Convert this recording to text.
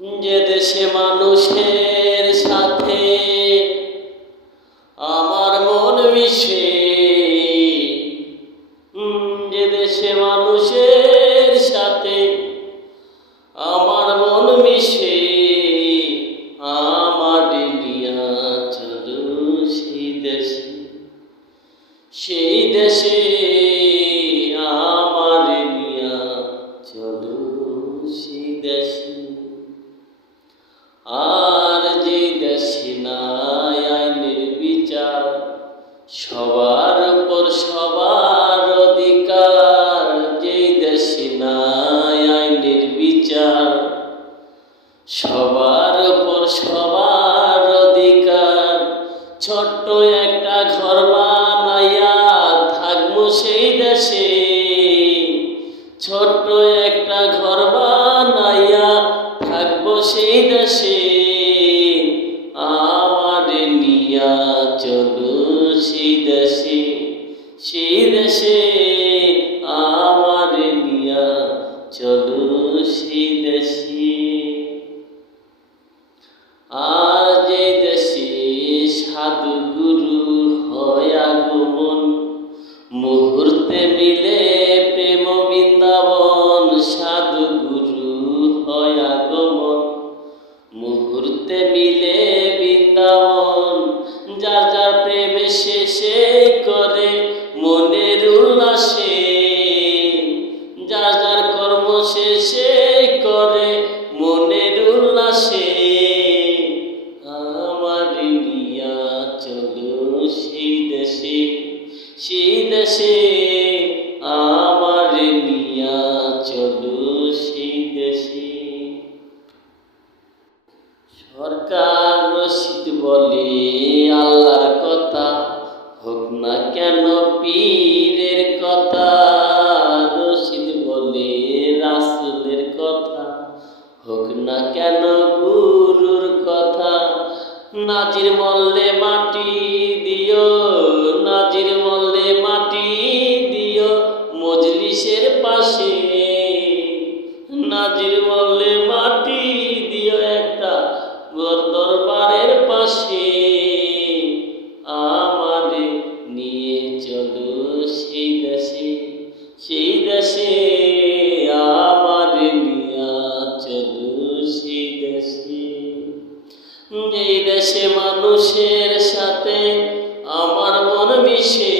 যে দেশে মানুষের সাথে আমার মন মিশে, যে দেশে মানুষের সাথে আমার মন মিশে, আমার নিয়া চলো সেই দেশে, সেই দেশে আমার নিয়া চলো সেই দেশে। আর যে দেশে নাই আইনের বিচার, সবার উপর সবার অধিকার, যে দেশে নাই আইনের বিচার, সবার উপর সবার অধিকার, ছোট্ট একটা ঘর বানাইয়া থাকবো সেই দেশে, ছোট্ট একটা ঘর বানাইয়া থাকবো সেই দেশে, আমার নিয়া চলো সেই দেশে, সেই দেশে আমার নিয়া চলো সেই দেশে। আর যে দেশে সাধু গুরু হয় আগমন, মুহূর্তে মিলে প্রেম বৃন্দাবন, সাধু গুরু হয় আগমন, মুহূর্তে মিলে বৃন্দাবন, যার যার প্রেমে শেষে করে মনের উল্লাসে, যার যার কর্ম শেষে করে মনের উল্লাসে, আমার নিয়া চলো সেই দেশে, সেই দেশে আমার নিয়া চলো সেই দেশে। সরকার রশিদ বলে আল্লাহর কথা, হোক না কেন পীরের কথা, রশিদ বলে রাসূলের কথা, হোক না কেন গুরুর কথা, নাজির মল্লে মাটি দিও, নাজির মল্লে মাটি দিও মজলিসের পাশে, নাজির মল্লে মাটি দিও একটা দরবারের পাশে, আমারে নিয়ে চলো সেই দেশে, সেই দেশে আমারে নিয়া চলো সেই দেশে। যেই দেশে মানুষের সাথে আমার মন মিশে,